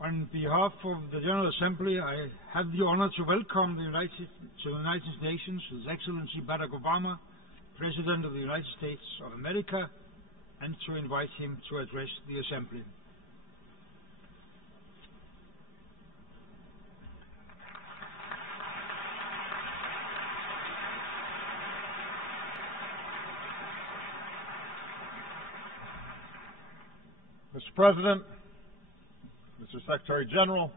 On behalf of the General Assembly, I have the honor to welcome to the United Nations His Excellency Barack Obama, President of the United States of America, and to invite him to address the Assembly. Mr. President, Mr. Secretary General,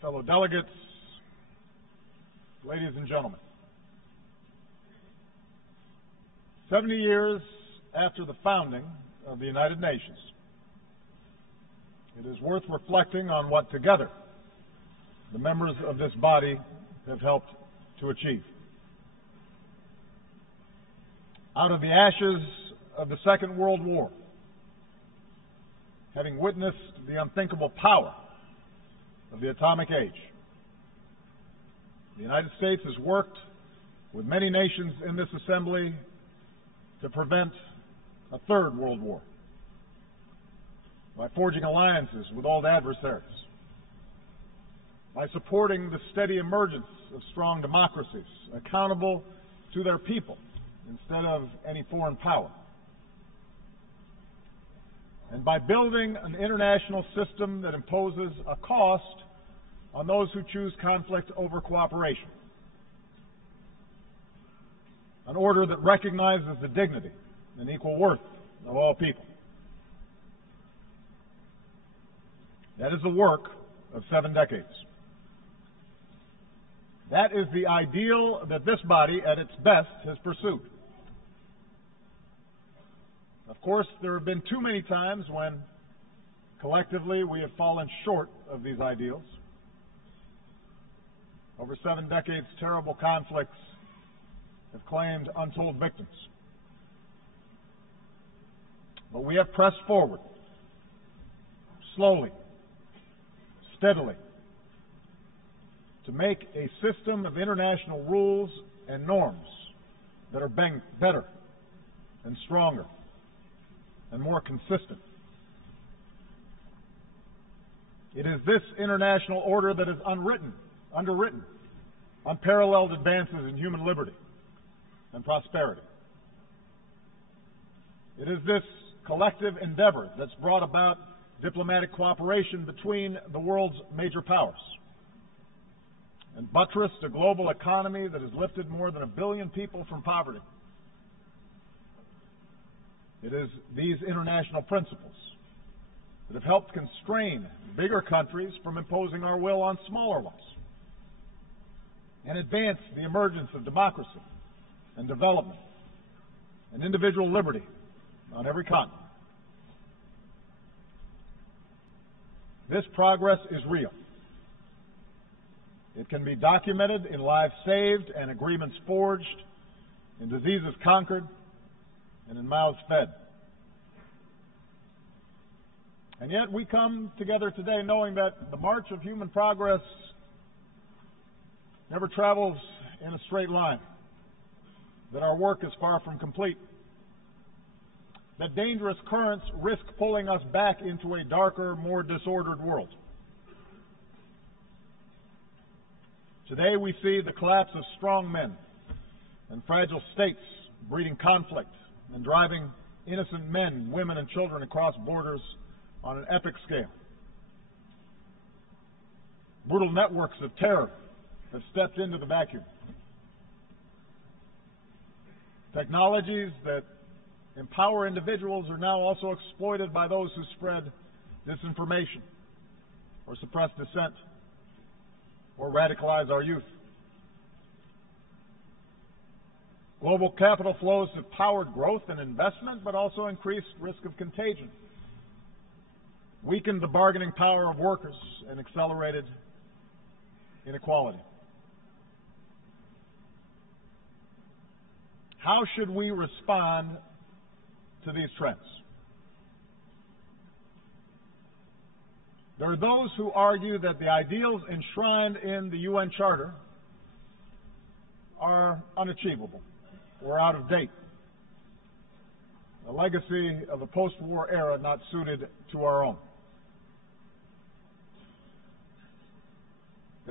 fellow delegates, ladies and gentlemen. 70 years after the founding of the United Nations, it is worth reflecting on what together the members of this body have helped to achieve. Out of the ashes of the Second World War, having witnessed the unthinkable power of the atomic age, the United States has worked with many nations in this assembly to prevent a third world war by forging alliances with old adversaries, by supporting the steady emergence of strong democracies accountable to their people instead of any foreign power, and by building an international system that imposes a cost on those who choose conflict over cooperation, an order that recognizes the dignity and equal worth of all people. That is the work of 7 decades. That is the ideal that this body, at its best, has pursued. Of course, there have been too many times when, collectively, we have fallen short of these ideals. Over 7 decades, terrible conflicts have claimed untold victims. But we have pressed forward, slowly, steadily, to make a system of international rules and norms that are better and stronger and more consistent. It is this international order that has underwritten unparalleled advances in human liberty and prosperity. It is this collective endeavor that's brought about diplomatic cooperation between the world's major powers and buttressed a global economy that has lifted more than 1 billion people from poverty. It is these international principles that have helped constrain bigger countries from imposing our will on smaller ones and advance the emergence of democracy and development and individual liberty on every continent. This progress is real. It can be documented in lives saved and agreements forged, in diseases conquered, and in mouths fed. And yet we come together today knowing that the march of human progress never travels in a straight line, that our work is far from complete, that dangerous currents risk pulling us back into a darker, more disordered world. Today we see the collapse of strong men and fragile states breeding conflict and driving innocent men, women, and children across borders on an epic scale. Brutal networks of terror have stepped into the vacuum. Technologies that empower individuals are now also exploited by those who spread disinformation or suppress dissent or radicalize our youth. Global capital flows have powered growth and investment, but also increased risk of contagion, weakened the bargaining power of workers, and accelerated inequality. How should we respond to these trends? There are those who argue that the ideals enshrined in the UN Charter are unachievable or out of date, a legacy of the post-war era not suited to our own.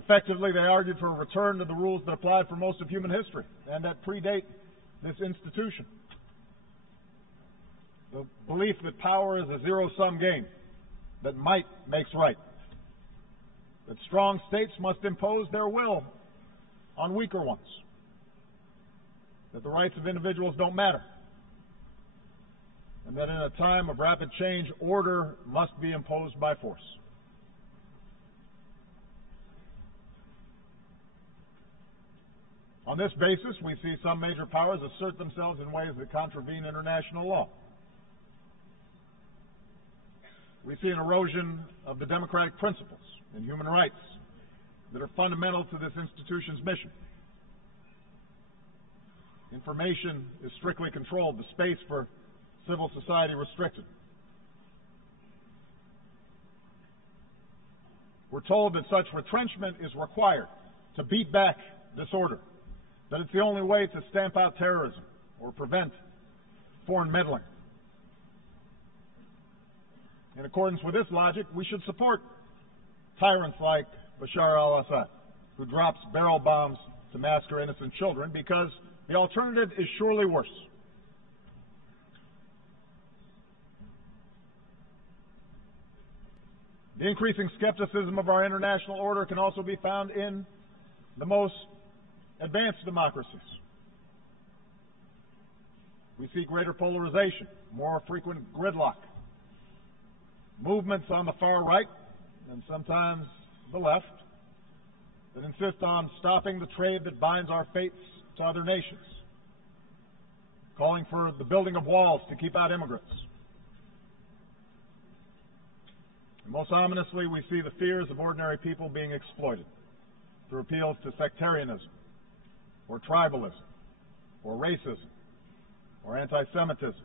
Effectively, they argued for a return to the rules that applied for most of human history and that predate this institution. The belief that power is a zero-sum game, that might makes right, that strong states must impose their will on weaker ones, that the rights of individuals don't matter, and that in a time of rapid change, order must be imposed by force. On this basis, we see some major powers assert themselves in ways that contravene international law. We see an erosion of the democratic principles and human rights that are fundamental to this institution's mission. Information is strictly controlled, the space for civil society restricted. We're told that such retrenchment is required to beat back disorder, that it's the only way to stamp out terrorism or prevent foreign meddling. In accordance with this logic, we should support tyrants like Bashar al-Assad, who drops barrel bombs to massacre innocent children, because the alternative is surely worse. The increasing skepticism of our international order can also be found in the most advanced democracies. We see greater polarization, more frequent gridlock, movements on the far right and sometimes the left that insist on stopping the trade that binds our fates to other nations, calling for the building of walls to keep out immigrants. And most ominously, we see the fears of ordinary people being exploited through appeals to sectarianism, or tribalism, or racism, or anti-Semitism.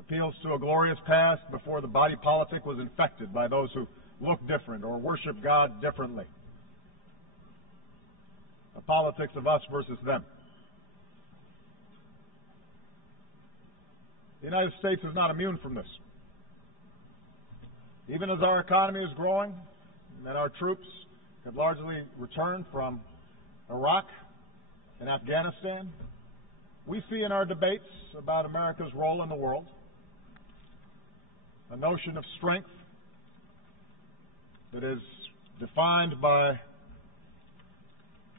Appeals to a glorious past before the body politic was infected by those who look different or worship God differently. A politics of us versus them. The United States is not immune from this. Even as our economy is growing and our troops have largely returned from Iraq and Afghanistan, we see in our debates about America's role in the world a notion of strength that is defined by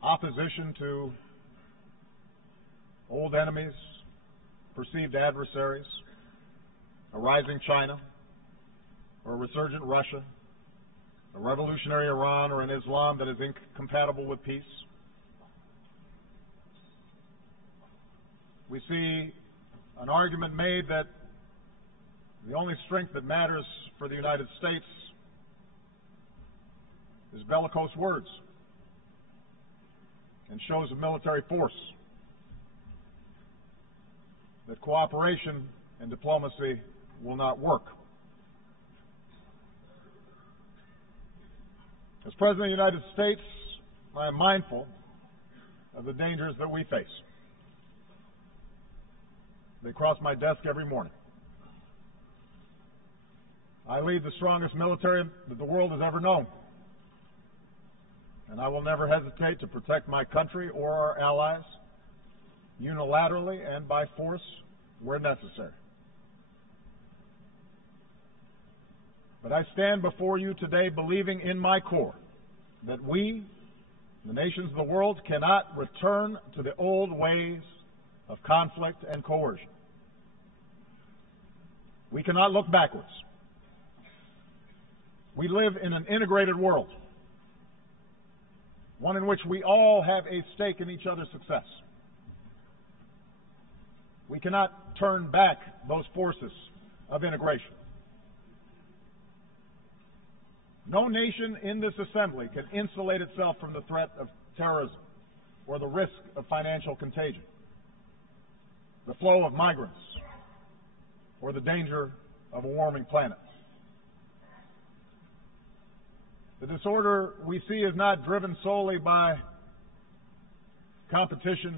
opposition to old enemies, perceived adversaries, a rising China, or a resurgent Russia, a revolutionary Iran, or an Islam that is incompatible with peace. We see an argument made that the only strength that matters for the United States is bellicose words and shows of military force, that cooperation and diplomacy will not work. As President of the United States, I am mindful of the dangers that we face. They cross my desk every morning. I lead the strongest military that the world has ever known, and I will never hesitate to protect my country or our allies unilaterally and by force where necessary. But I stand before you today believing in my core that we, the nations of the world, cannot return to the old ways of conflict and coercion. We cannot look backwards. We live in an integrated world, one in which we all have a stake in each other's success. We cannot turn back those forces of integration. No nation in this assembly can insulate itself from the threat of terrorism or the risk of financial contagion, the flow of migrants, or the danger of a warming planet. The disorder we see is not driven solely by competition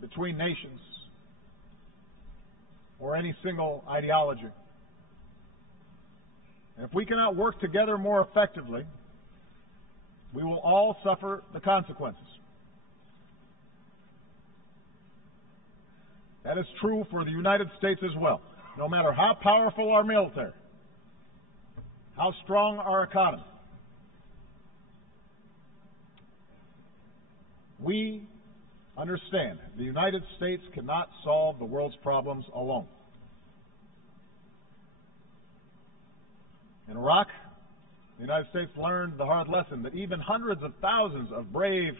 between nations or any single ideology. And if we cannot work together more effectively we will all suffer the consequences. That is true for the United States as well. No matter how powerful our military, how strong our economy, we understand the United States cannot solve the world's problems alone. In Iraq, the United States learned the hard lesson that even hundreds of thousands of brave,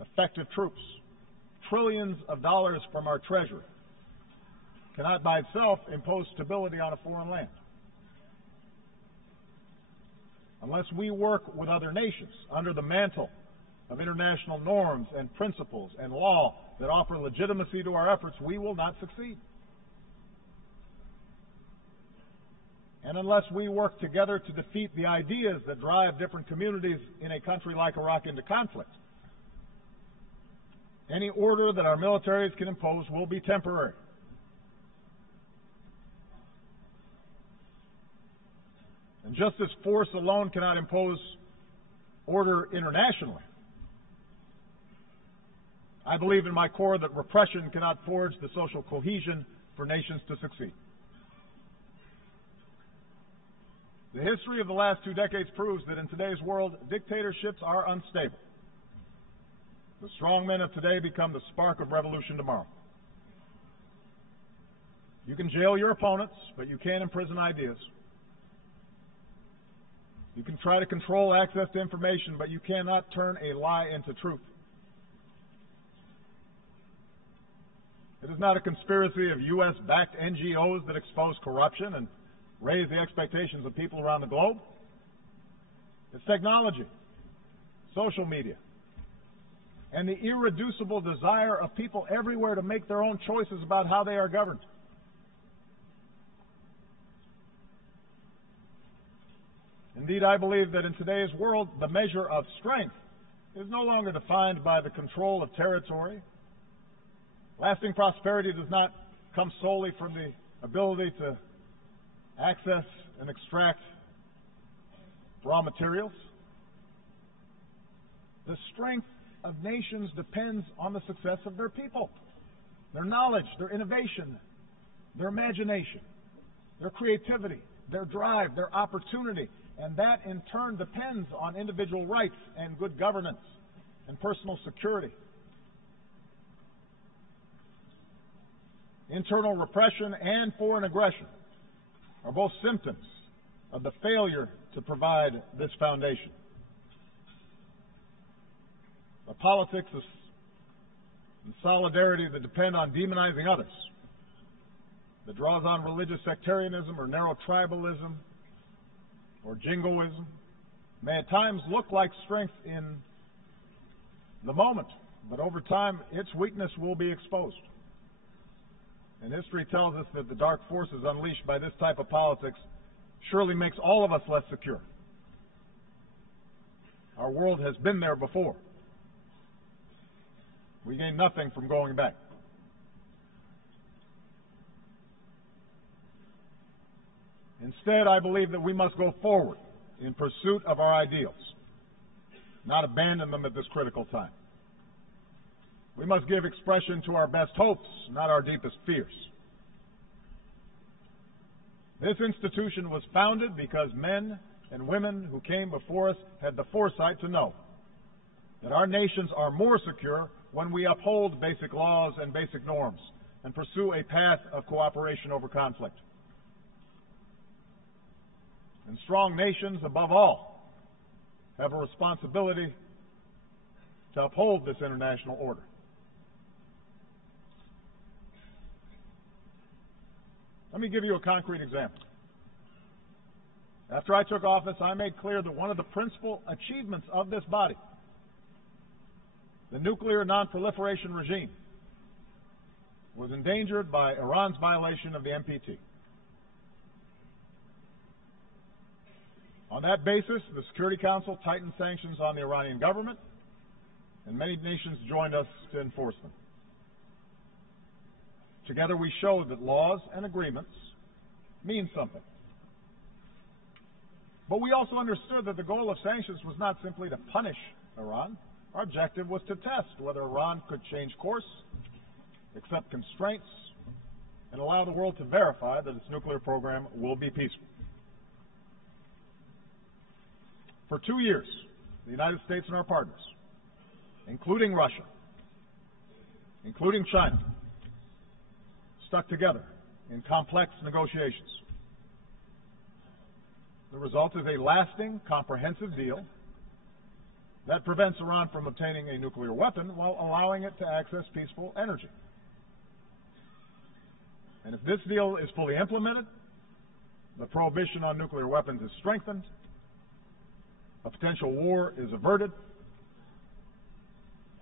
effective troops, trillions of dollars from our treasury, cannot by itself impose stability on a foreign land. Unless we work with other nations under the mantle of international norms and principles and law that offer legitimacy to our efforts, we will not succeed. And unless we work together to defeat the ideas that drive different communities in a country like Iraq into conflict, any order that our militaries can impose will be temporary. And just as force alone cannot impose order internationally, I believe in my core that repression cannot forge the social cohesion for nations to succeed. The history of the last 2 decades proves that in today's world, dictatorships are unstable. The strong men of today become the spark of revolution tomorrow. You can jail your opponents, but you can't imprison ideas. You can try to control access to information, but you cannot turn a lie into truth. It is not a conspiracy of U.S.-backed NGOs that expose corruption and raise the expectations of people around the globe. It's technology, social media, and the irreducible desire of people everywhere to make their own choices about how they are governed. Indeed, I believe that in today's world, the measure of strength is no longer defined by the control of territory. Lasting prosperity does not come solely from the ability to access and extract raw materials. The strength of nations depends on the success of their people, their knowledge, their innovation, their imagination, their creativity, their drive, their opportunity, and that in turn depends on individual rights and good governance and personal security. Internal repression and foreign aggression are both symptoms of the failure to provide this foundation. The politics of solidarity that depend on demonizing others, that draws on religious sectarianism or narrow tribalism or jingoism, may at times look like strength in the moment, but over time its weakness will be exposed. And history tells us that the dark forces unleashed by this type of politics surely makes all of us less secure. Our world has been there before. We gain nothing from going back. Instead, I believe that we must go forward in pursuit of our ideals, not abandon them at this critical time. We must give expression to our best hopes, not our deepest fears. This institution was founded because men and women who came before us had the foresight to know that our nations are more secure when we uphold basic laws and basic norms and pursue a path of cooperation over conflict. And strong nations, above all, have a responsibility to uphold this international order. Let me give you a concrete example. After I took office, I made clear that one of the principal achievements of this body, the nuclear non-proliferation regime, was endangered by Iran's violation of the NPT. On that basis, the Security Council tightened sanctions on the Iranian government, and many nations joined us to enforce them. Together we showed that laws and agreements mean something. But we also understood that the goal of sanctions was not simply to punish Iran. Our objective was to test whether Iran could change course, accept constraints, and allow the world to verify that its nuclear program will be peaceful. For 2 years, the United States and our partners, including Russia, including China, stuck together in complex negotiations. The result is a lasting, comprehensive deal that prevents Iran from obtaining a nuclear weapon while allowing it to access peaceful energy. And if this deal is fully implemented, the prohibition on nuclear weapons is strengthened, a potential war is averted,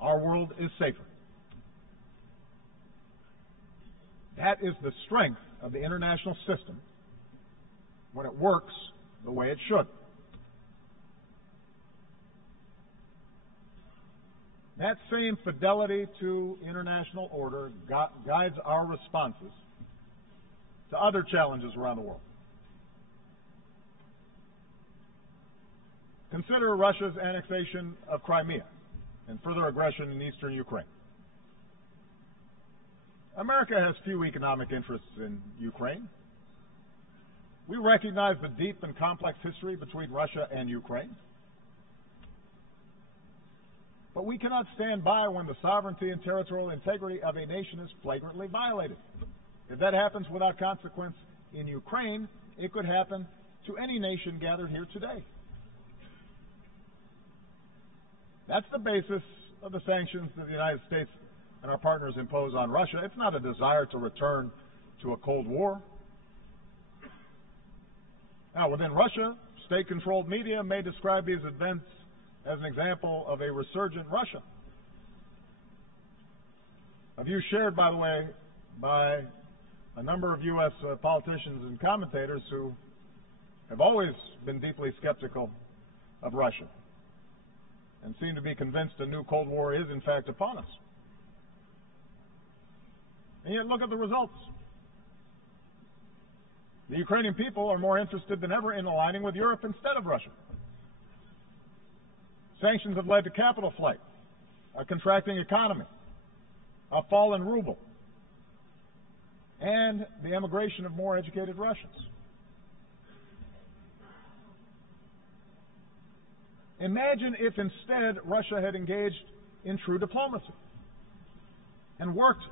our world is safer. That is the strength of the international system when it works the way it should. That same fidelity to international order guides our responses to other challenges around the world. Consider Russia's annexation of Crimea and further aggression in eastern Ukraine. America has few economic interests in Ukraine. We recognize the deep and complex history between Russia and Ukraine. But we cannot stand by when the sovereignty and territorial integrity of a nation is flagrantly violated. If that happens without consequence in Ukraine, it could happen to any nation gathered here today. That's the basis of the sanctions that the United States and our partners impose on Russia. It's not a desire to return to a Cold War. Now, within Russia, state-controlled media may describe these events as an example of a resurgent Russia. A view shared, by the way, by a number of U.S. politicians and commentators who have always been deeply skeptical of Russia and seem to be convinced a new Cold War is, in fact, upon us. And yet, look at the results. The Ukrainian people are more interested than ever in aligning with Europe instead of Russia. Sanctions have led to capital flight, a contracting economy, a fall in ruble, and the emigration of more educated Russians. Imagine if instead Russia had engaged in true diplomacy and worked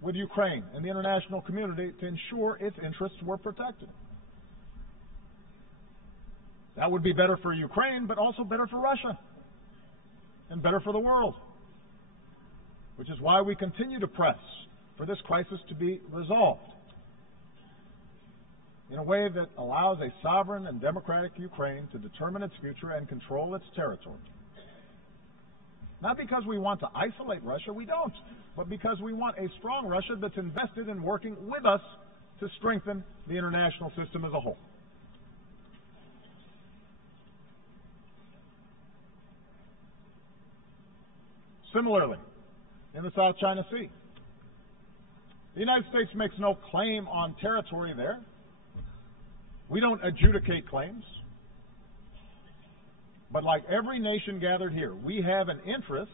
with Ukraine and the international community to ensure its interests were protected. That would be better for Ukraine, but also better for Russia and better for the world, which is why we continue to press for this crisis to be resolved in a way that allows a sovereign and democratic Ukraine to determine its future and control its territory. Not because we want to isolate Russia, we don't, but because we want a strong Russia that's invested in working with us to strengthen the international system as a whole. Similarly, in the South China Sea, the United States makes no claim on territory there. We don't adjudicate claims. But like every nation gathered here, we have an interest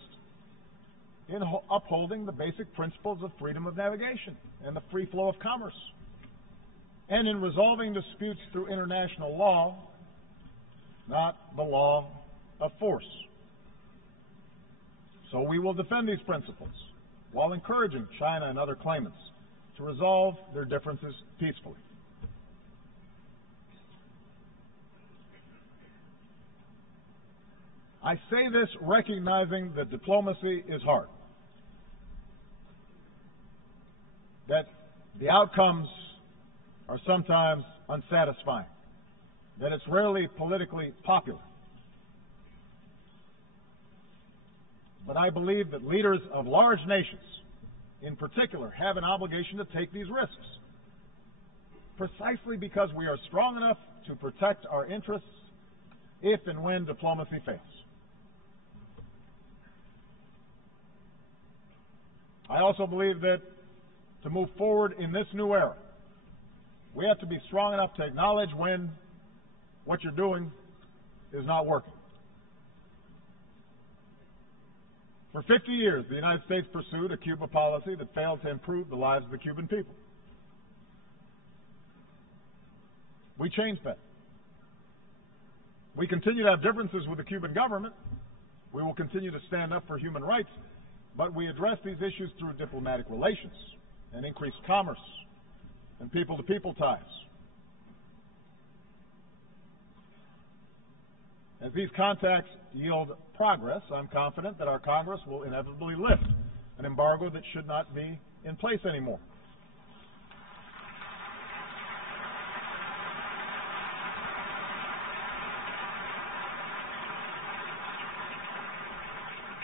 in upholding the basic principles of freedom of navigation and the free flow of commerce, and in resolving disputes through international law, not the law of force. So we will defend these principles while encouraging China and other claimants to resolve their differences peacefully. I say this recognizing that diplomacy is hard, that the outcomes are sometimes unsatisfying, that it's rarely politically popular. But I believe that leaders of large nations, in particular, have an obligation to take these risks, precisely because we are strong enough to protect our interests if and when diplomacy fails. I also believe that to move forward in this new era, we have to be strong enough to acknowledge when what you're doing is not working. For 50 years, the United States pursued a Cuba policy that failed to improve the lives of the Cuban people. We changed that. We continue to have differences with the Cuban government. We will continue to stand up for human rights, but we address these issues through diplomatic relations and increased commerce and people-to-people ties. As these contacts yield progress, I'm confident that our Congress will inevitably lift an embargo that should not be in place anymore.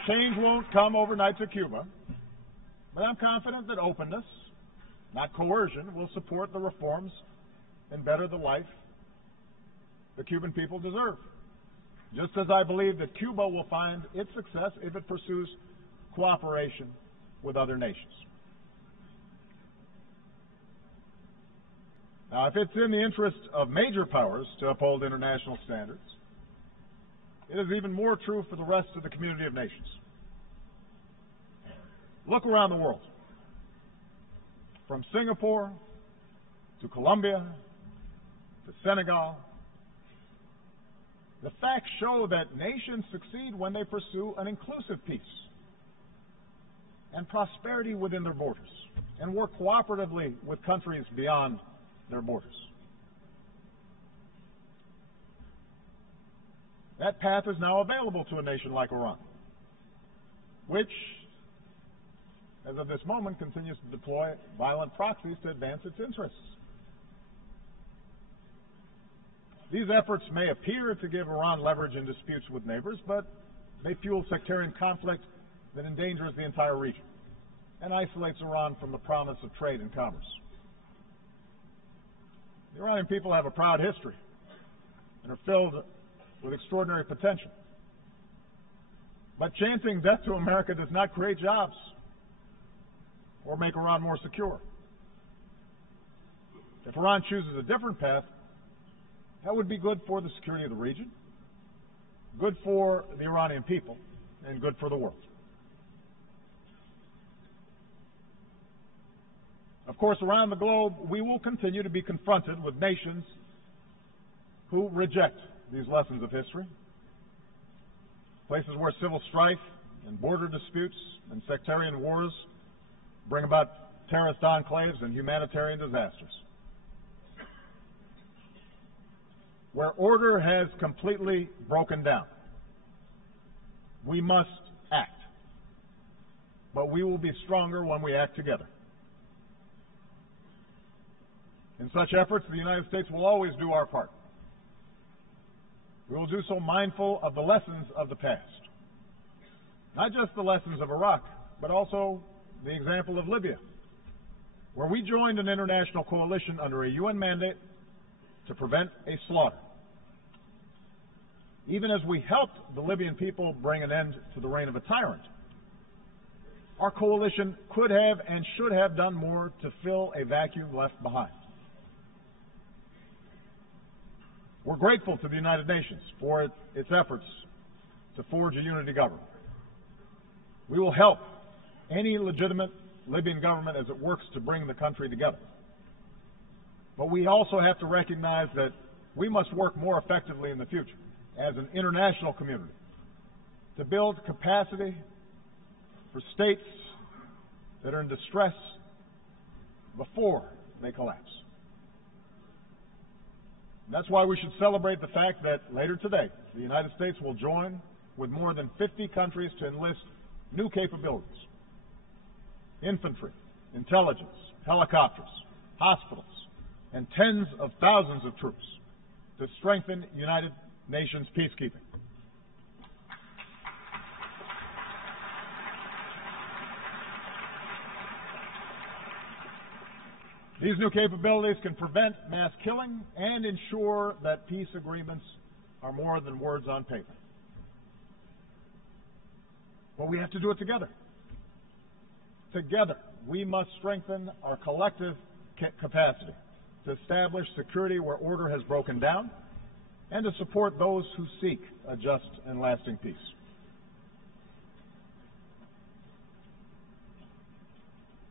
Change won't come overnight to Cuba, but I'm confident that openness, not coercion, will support the reforms and better the life the Cuban people deserve. Just as I believe that Cuba will find its success if it pursues cooperation with other nations. Now, if it's in the interest of major powers to uphold international standards, it is even more true for the rest of the community of nations. Look around the world. From Singapore to Colombia to Senegal, the facts show that nations succeed when they pursue an inclusive peace and prosperity within their borders and work cooperatively with countries beyond their borders. That path is now available to a nation like Iran, which, as of this moment, continues to deploy violent proxies to advance its interests. These efforts may appear to give Iran leverage in disputes with neighbors, but they fuel sectarian conflict that endangers the entire region and isolates Iran from the promise of trade and commerce. The Iranian people have a proud history and are filled with extraordinary potential. But chanting death to America does not create jobs or make Iran more secure. If Iran chooses a different path, that would be good for the security of the region, good for the Iranian people, and good for the world. Of course, around the globe, we will continue to be confronted with nations who reject these lessons of history, places where civil strife and border disputes and sectarian wars bring about terrorist enclaves and humanitarian disasters, where order has completely broken down. We must act, but we will be stronger when we act together. In such efforts, the United States will always do our part. We will do so mindful of the lessons of the past, not just the lessons of Iraq, but also the example of Libya, where we joined an international coalition under a UN mandate to prevent a slaughter. Even as we helped the Libyan people bring an end to the reign of a tyrant, our coalition could have and should have done more to fill a vacuum left behind. We're grateful to the United Nations for its efforts to forge a unity government. We will help any legitimate Libyan government as it works to bring the country together. But we also have to recognize that we must work more effectively in the future as an international community to build capacity for states that are in distress before they collapse. That's why we should celebrate the fact that later today, the United States will join with more than 50 countries to enlist new capabilities: infantry, intelligence, helicopters, hospitals, and tens of thousands of troops to strengthen United Nations peacekeeping. These new capabilities can prevent mass killing and ensure that peace agreements are more than words on paper. But we have to do it together. Together, we must strengthen our collective capacity to establish security where order has broken down and to support those who seek a just and lasting peace.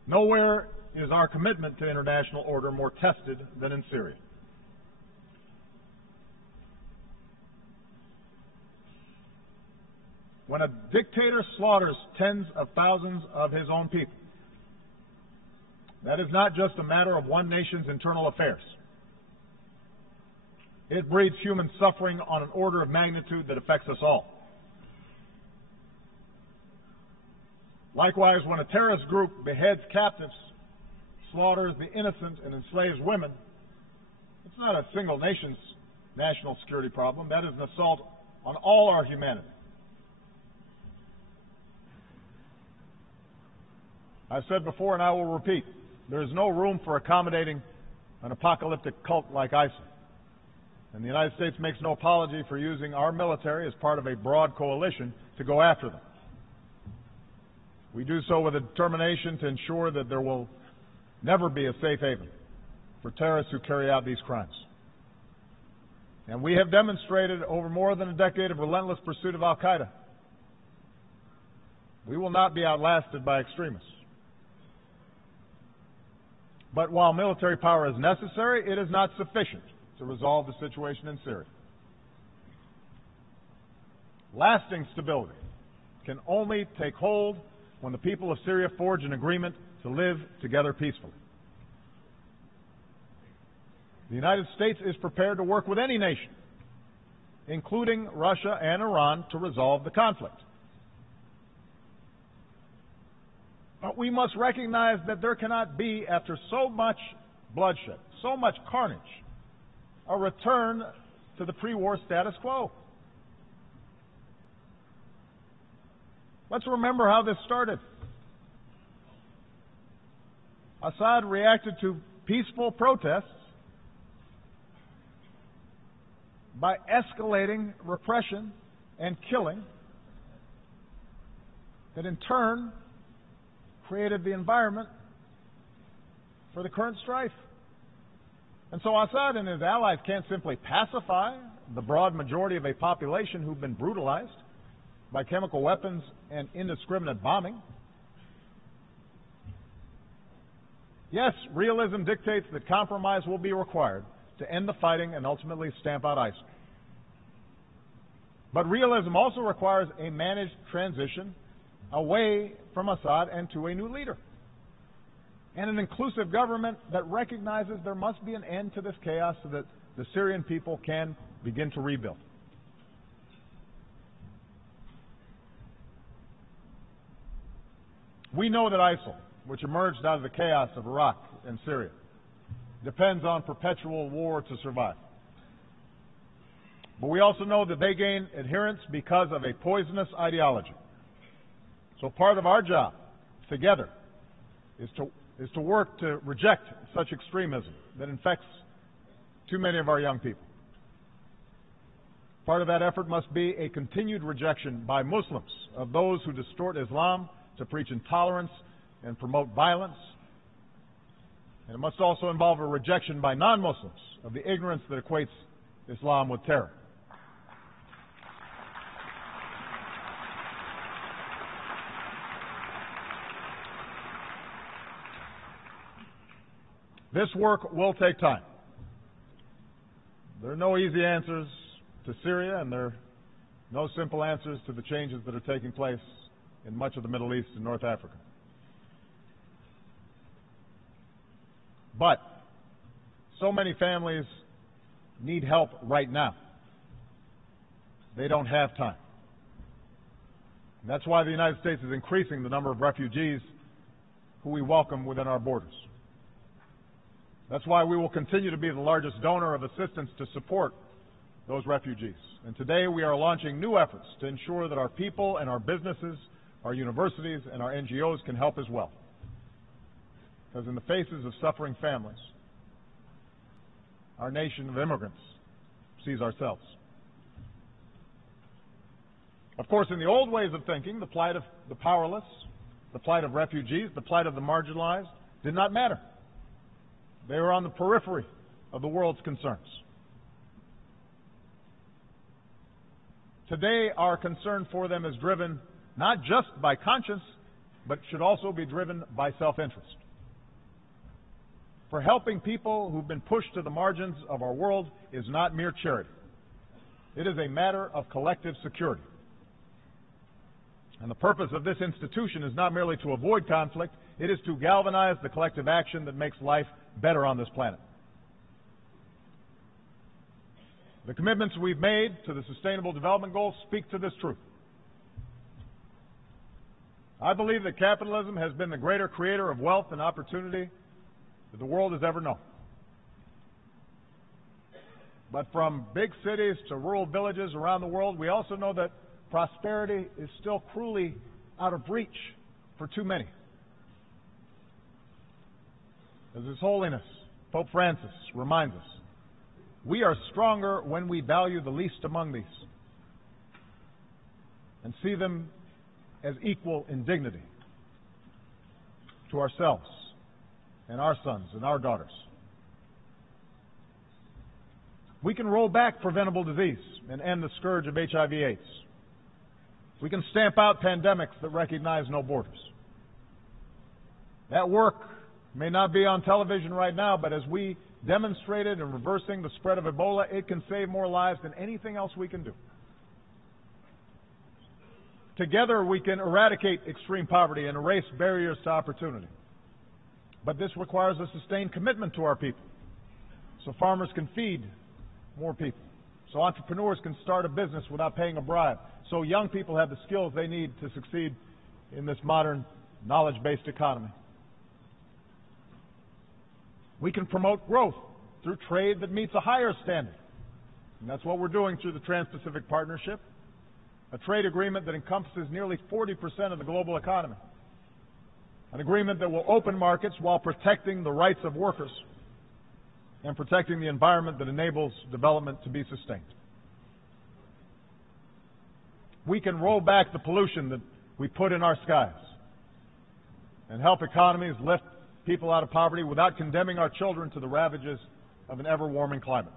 Nowhere is our commitment to international order more tested than in Syria. When a dictator slaughters tens of thousands of his own people, that is not just a matter of one nation's internal affairs. It breeds human suffering on an order of magnitude that affects us all. Likewise, when a terrorist group beheads captives, slaughters the innocent, and enslaves women, it's not a single nation's national security problem. That is an assault on all our humanity. I've said before, and I will repeat, there is no room for accommodating an apocalyptic cult like ISIL. And the United States makes no apology for using our military as part of a broad coalition to go after them. We do so with a determination to ensure that there will never be a safe haven for terrorists who carry out these crimes. And we have demonstrated over more than a decade of relentless pursuit of al-Qaeda. We will not be outlasted by extremists. But while military power is necessary, it is not sufficient to resolve the situation in Syria. Lasting stability can only take hold when the people of Syria forge an agreement to live together peacefully. The United States is prepared to work with any nation, including Russia and Iran, to resolve the conflict. But we must recognize that there cannot be, after so much bloodshed, so much carnage, a return to the pre-war status quo. Let's remember how this started. Assad reacted to peaceful protests by escalating repression and killing that in turn created the environment for the current strife. And so Assad and his allies can't simply pacify the broad majority of a population who've been brutalized by chemical weapons and indiscriminate bombing. Yes, realism dictates that compromise will be required to end the fighting and ultimately stamp out ISIL. But realism also requires a managed transition away from Assad and to a new leader, and an inclusive government that recognizes there must be an end to this chaos so that the Syrian people can begin to rebuild. We know that ISIL, which emerged out of the chaos of Iraq and Syria, depends on perpetual war to survive. But we also know that they gain adherents because of a poisonous ideology. So part of our job together is to work to reject such extremism that infects too many of our young people. Part of that effort must be a continued rejection by Muslims of those who distort Islam to preach intolerance and promote violence. And it must also involve a rejection by non-Muslims of the ignorance that equates Islam with terror. This work will take time. There are no easy answers to Syria, and there are no simple answers to the changes that are taking place in much of the Middle East and North Africa. But so many families need help right now. They don't have time. And that's why the United States is increasing the number of refugees who we welcome within our borders. That's why we will continue to be the largest donor of assistance to support those refugees. And today we are launching new efforts to ensure that our people and our businesses, our universities and our NGOs can help as well. Because in the faces of suffering families, our nation of immigrants sees ourselves. Of course, in the old ways of thinking, the plight of the powerless, the plight of refugees, the plight of the marginalized did not matter. They were on the periphery of the world's concerns. Today, our concern for them is driven not just by conscience, but should also be driven by self-interest. For helping people who've been pushed to the margins of our world is not mere charity. It is a matter of collective security. And the purpose of this institution is not merely to avoid conflict, it is to galvanize the collective action that makes life better on this planet. The commitments we've made to the Sustainable Development Goals speak to this truth. I believe that capitalism has been the greater creator of wealth and opportunity that the world has ever known. But from big cities to rural villages around the world, we also know that prosperity is still cruelly out of reach for too many. As His Holiness Pope Francis reminds us, we are stronger when we value the least among these and see them as equal in dignity to ourselves and our sons and our daughters. We can roll back preventable disease and end the scourge of HIV/AIDS. We can stamp out pandemics that recognize no borders. That work may not be on television right now, but as we demonstrated in reversing the spread of Ebola, it can save more lives than anything else we can do. Together we can eradicate extreme poverty and erase barriers to opportunity. But this requires a sustained commitment to our people, so farmers can feed more people, so entrepreneurs can start a business without paying a bribe, so young people have the skills they need to succeed in this modern knowledge-based economy. We can promote growth through trade that meets a higher standard. And that's what we're doing through the Trans-Pacific Partnership, a trade agreement that encompasses nearly 40% of the global economy. An agreement that will open markets while protecting the rights of workers and protecting the environment that enables development to be sustained. We can roll back the pollution that we put in our skies and help economies lift people out of poverty without condemning our children to the ravages of an ever-warming climate.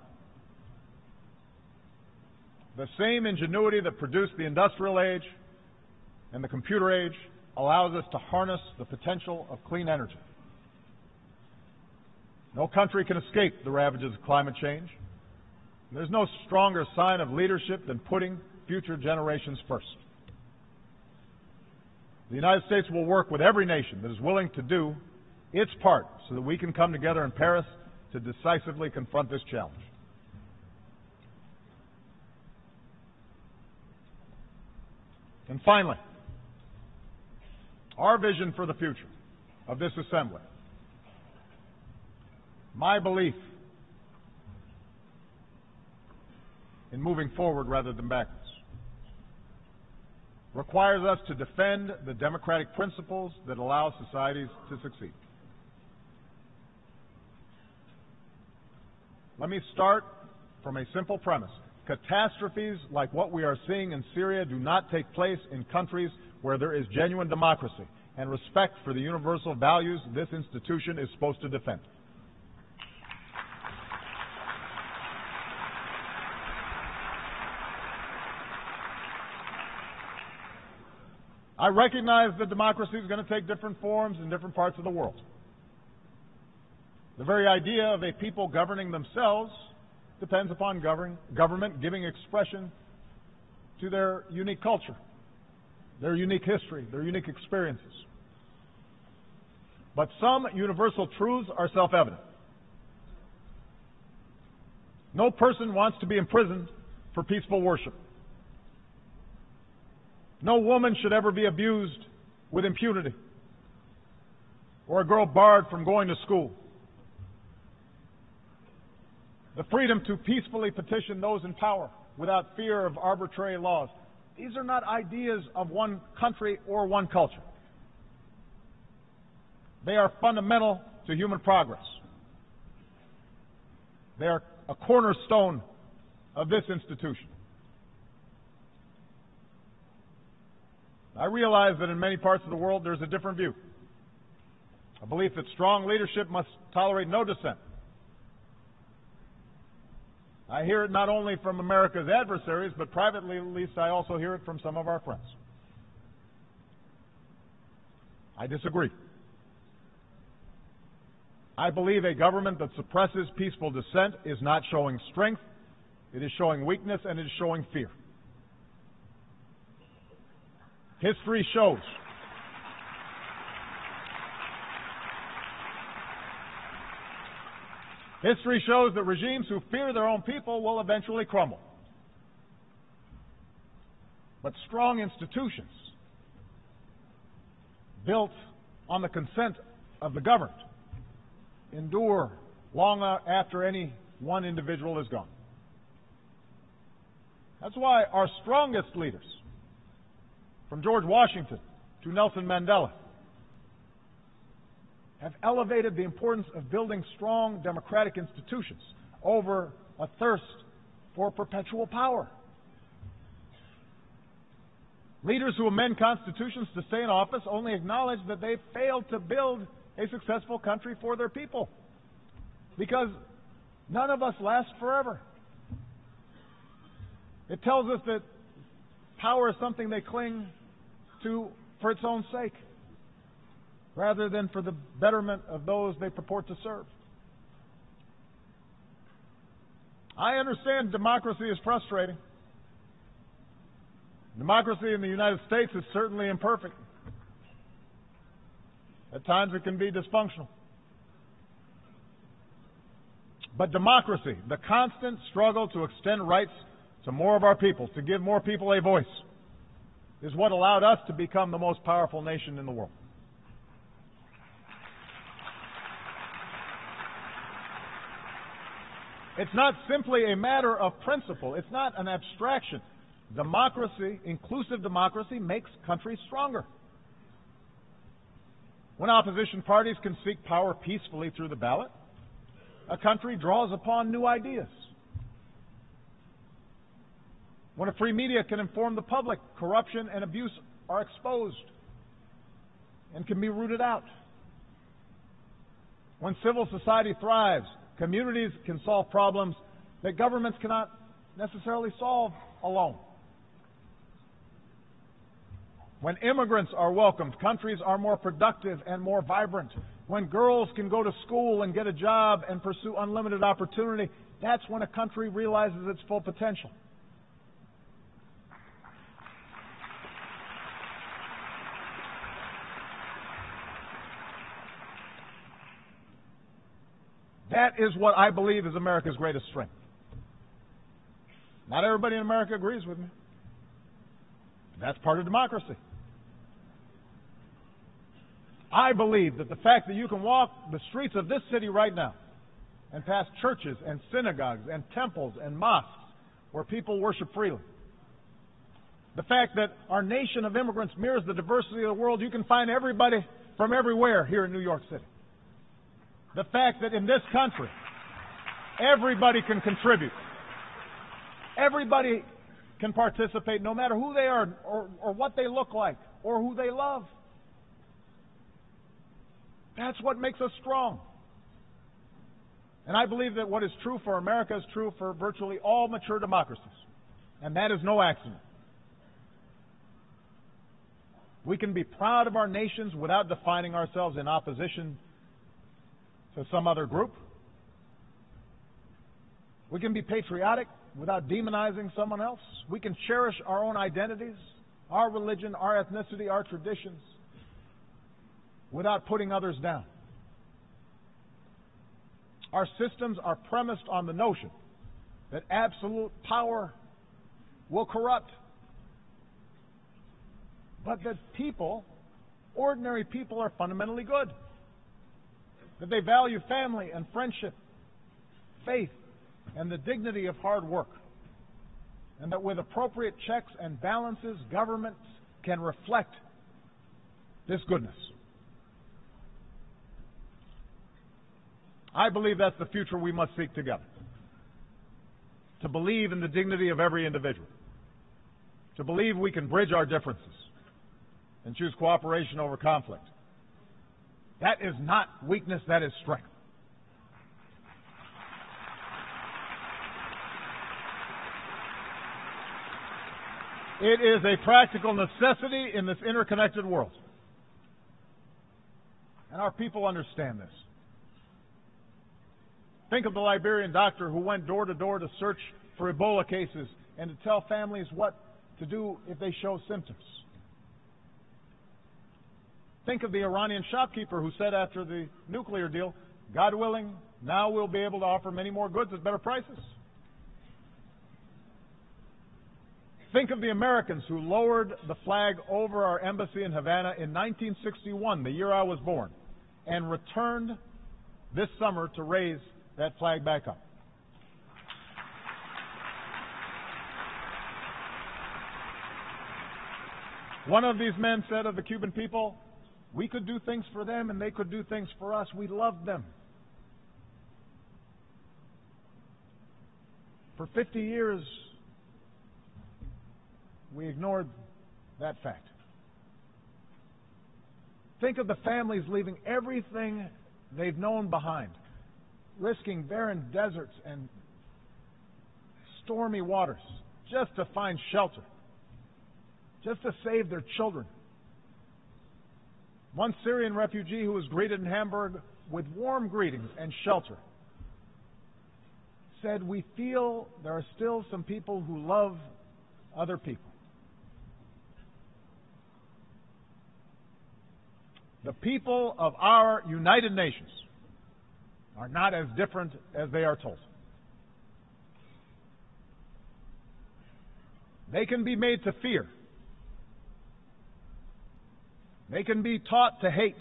The same ingenuity that produced the industrial age and the computer age allows us to harness the potential of clean energy. No country can escape the ravages of climate change. There's no stronger sign of leadership than putting future generations first. The United States will work with every nation that is willing to do its part so that we can come together in Paris to decisively confront this challenge. And finally, our vision for the future of this assembly, my belief in moving forward rather than backwards, requires us to defend the democratic principles that allow societies to succeed. Let me start from a simple premise. Catastrophes like what we are seeing in Syria do not take place in countries where there is genuine democracy and respect for the universal values this institution is supposed to defend. I recognize that democracy is going to take different forms in different parts of the world. The very idea of a people governing themselves depends upon government giving expression to their unique culture, their unique history, their unique experiences. But some universal truths are self-evident. No person wants to be imprisoned for peaceful worship. No woman should ever be abused with impunity, or a girl barred from going to school. The freedom to peacefully petition those in power without fear of arbitrary laws. These are not ideas of one country or one culture. They are fundamental to human progress. They are a cornerstone of this institution. I realize that in many parts of the world there's a different view. A belief that strong leadership must tolerate no dissent. I hear it not only from America's adversaries, but privately at least I also hear it from some of our friends. I disagree. I believe a government that suppresses peaceful dissent is not showing strength, it is showing weakness, and it is showing fear. History shows that regimes who fear their own people will eventually crumble. But strong institutions built on the consent of the governed endure long after any one individual is gone. That's why our strongest leaders, from George Washington to Nelson Mandela, have elevated the importance of building strong democratic institutions over a thirst for perpetual power. Leaders who amend constitutions to stay in office only acknowledge that they failed to build a successful country for their people, because none of us last forever. It tells us that power is something they cling to for its own sake, rather than for the betterment of those they purport to serve. I understand democracy is frustrating. Democracy in the United States is certainly imperfect. At times it can be dysfunctional. But democracy, the constant struggle to extend rights to more of our people, to give more people a voice, is what allowed us to become the most powerful nation in the world. It's not simply a matter of principle. It's not an abstraction. Democracy, inclusive democracy, makes countries stronger. When opposition parties can seek power peacefully through the ballot, a country draws upon new ideas. When a free media can inform the public, corruption and abuse are exposed and can be rooted out. When civil society thrives, communities can solve problems that governments cannot necessarily solve alone. When immigrants are welcomed, countries are more productive and more vibrant. When girls can go to school and get a job and pursue unlimited opportunity, that's when a country realizes its full potential. That is what I believe is America's greatest strength. Not everybody in America agrees with me. That's part of democracy. I believe that the fact that you can walk the streets of this city right now and pass churches and synagogues and temples and mosques where people worship freely, the fact that our nation of immigrants mirrors the diversity of the world, you can find everybody from everywhere here in New York City. The fact that in this country, everybody can contribute. Everybody can participate, no matter who they are or what they look like or who they love. That's what makes us strong. And I believe that what is true for America is true for virtually all mature democracies. And that is no accident. We can be proud of our nations without defining ourselves in opposition to some other group. We can be patriotic without demonizing someone else. We can cherish our own identities, our religion, our ethnicity, our traditions, without putting others down. Our systems are premised on the notion that absolute power will corrupt, but that people, ordinary people, are fundamentally good, that they value family and friendship, faith, and the dignity of hard work, and that with appropriate checks and balances, governments can reflect this goodness. I believe that's the future we must seek together. To believe in the dignity of every individual. To believe we can bridge our differences and choose cooperation over conflict. That is not weakness, that is strength. It is a practical necessity in this interconnected world. And our people understand this. Think of the Liberian doctor who went door to door to search for Ebola cases and to tell families what to do if they show symptoms. Think of the Iranian shopkeeper who said after the nuclear deal, God willing, now we'll be able to offer many more goods at better prices. Think of the Americans who lowered the flag over our embassy in Havana in 1961, the year I was born, and returned this summer to raise that flag back up. One of these men said of the Cuban people, we could do things for them and they could do things for us. We loved them. For 50 years, we ignored that fact. Think of the families leaving everything they've known behind, risking barren deserts and stormy waters just to find shelter, just to save their children. One Syrian refugee who was greeted in Hamburg with warm greetings and shelter said, we feel there are still some people who love other people. The people of our United Nations are not as different as they are told. They can be made to fear. They can be taught to hate.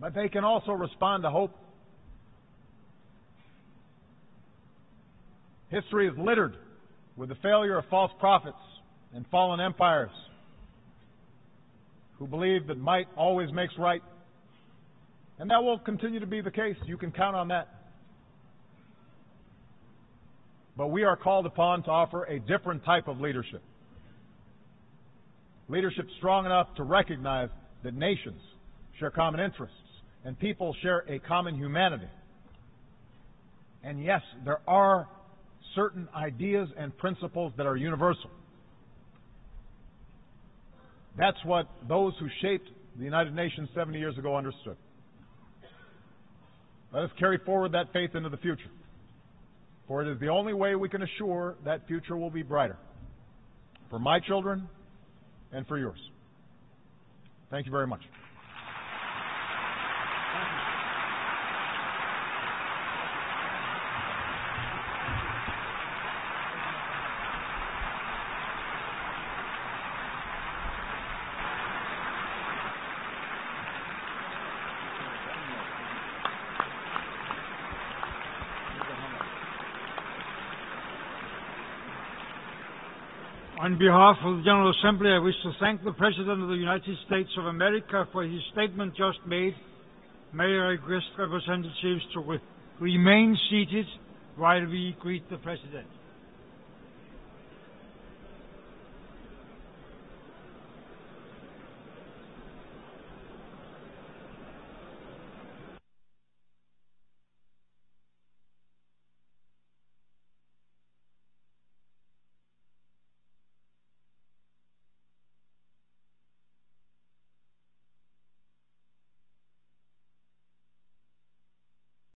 But they can also respond to hope. History is littered with the failure of false prophets and fallen empires who believe that might always makes right. And that will continue to be the case. You can count on that. But we are called upon to offer a different type of leadership. Leadership strong enough to recognize that nations share common interests and people share a common humanity. And yes, there are certain ideas and principles that are universal. That's what those who shaped the United Nations 70 years ago understood. Let us carry forward that faith into the future, for it is the only way we can assure that future will be brighter for my children and for yours. Thank you very much. On behalf of the General Assembly, I wish to thank the President of the United States of America for his statement just made. May I request representatives to remain seated while we greet the President.